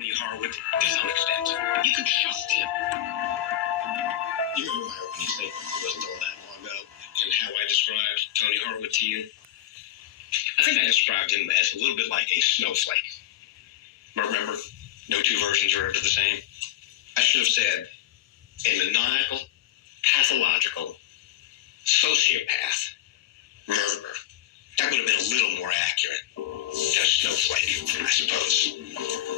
Tony Harwood to some extent. You could trust him. You remember my opening statement? It wasn't all that long ago. And how I described Tony Harwood to you? I think I described him as a little bit like a snowflake. Remember? No two versions are ever the same. I should have said a maniacal, pathological, sociopath, murderer. That would have been a little more accurate than a snowflake, I suppose.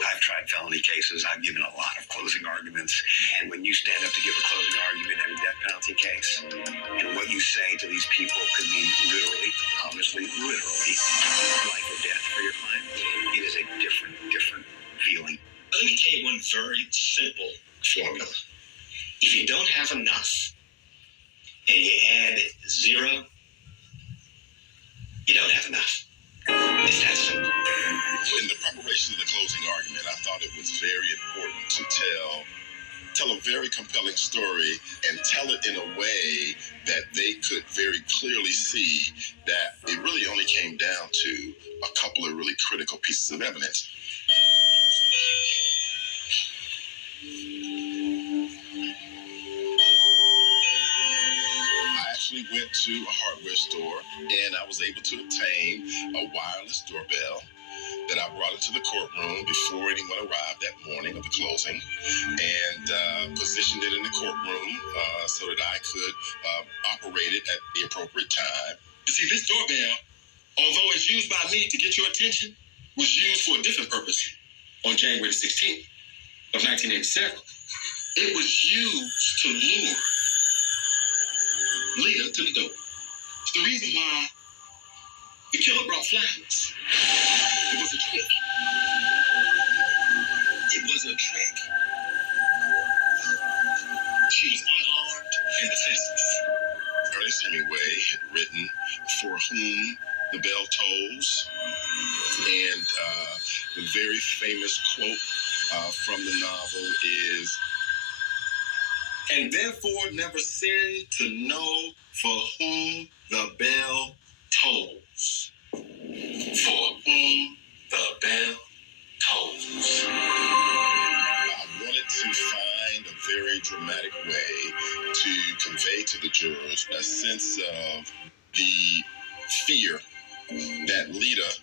I've tried felony cases. I've given a lot of closing arguments. And when you stand up to give a closing argument in a death penalty case, and what you say to these people could mean literally, honestly, literally, life or death for your client, it is a different feeling. Let me tell you one very simple formula. If you don't have enough and you add 0, you don't have enough. It's that simple. In the preparation of the closing argument, I thought it was very important to tell a very compelling story and tell it in a way that they could very clearly see that it really only came down to a couple of really critical pieces of evidence. Went to a hardware store and I was able to obtain a wireless doorbell that I brought into the courtroom before anyone arrived that morning of the closing, and positioned it in the courtroom so that I could operate it at the appropriate time. You see, this doorbell, although it's used by me to get your attention, was used for a different purpose on January 16th of 1987. It was used to lure Lita to the door. It's the reason why the killer brought flowers. It was a trick. It was a trick. She was unarmed and defenseless. Ernest Hemingway had written For Whom the Bell Tolls, and the very famous quote from the novel is, "And therefore never sin to know for whom the bell tolls." For whom the bell tolls. I wanted to find a very dramatic way to convey to the jurors a sense of the fear that Lita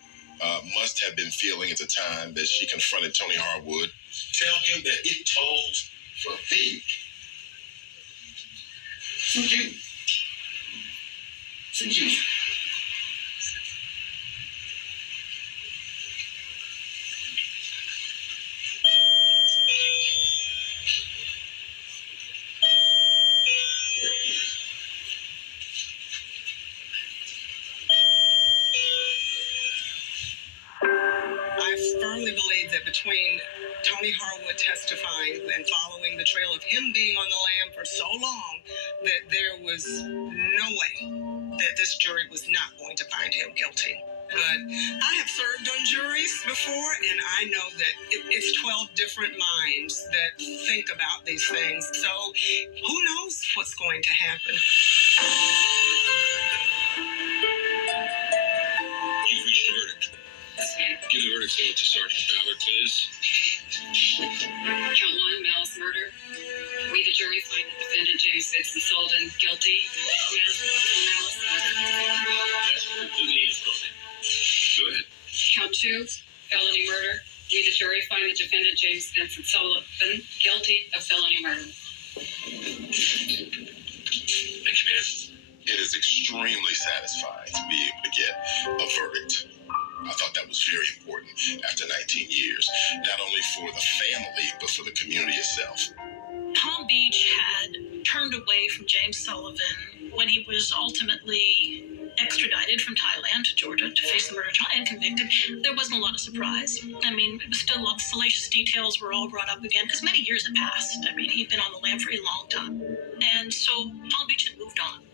must have been feeling at the time that she confronted Tony Harwood. Tell him that it tolls for thee. For you. For you. I firmly believe that between Tony Harwood testifying and following the trail of him being on the lam for so long, that there was no way that this jury was not going to find him guilty. But I have served on juries before, and I know that it's 12 different minds that think about these things. So who knows what's going to happen? You've reached a verdict. Give the verdict forward to Sergeant Ballard, please. Count 1, malice murder. We, the jury, find the defendant James Vincent Sullivan guilty of malice murder. That's completely inappropriate. Go ahead. Count 2, felony murder. We, the jury, find the defendant James Vincent Sullivan guilty of felony murder. Thank you, ma'am. It is extremely satisfying to be able to get a verdict. I thought that was very important after 19 years, not only for the family, but for the community itself. Palm Beach had turned away from James Sullivan when he was ultimately extradited from Thailand to Georgia to face the murder trial and convicted. There wasn't a lot of surprise. I mean, it was still a lot of salacious details were all brought up again because many years had passed. I mean, he'd been on the lam for a long time. And so Palm Beach had moved on.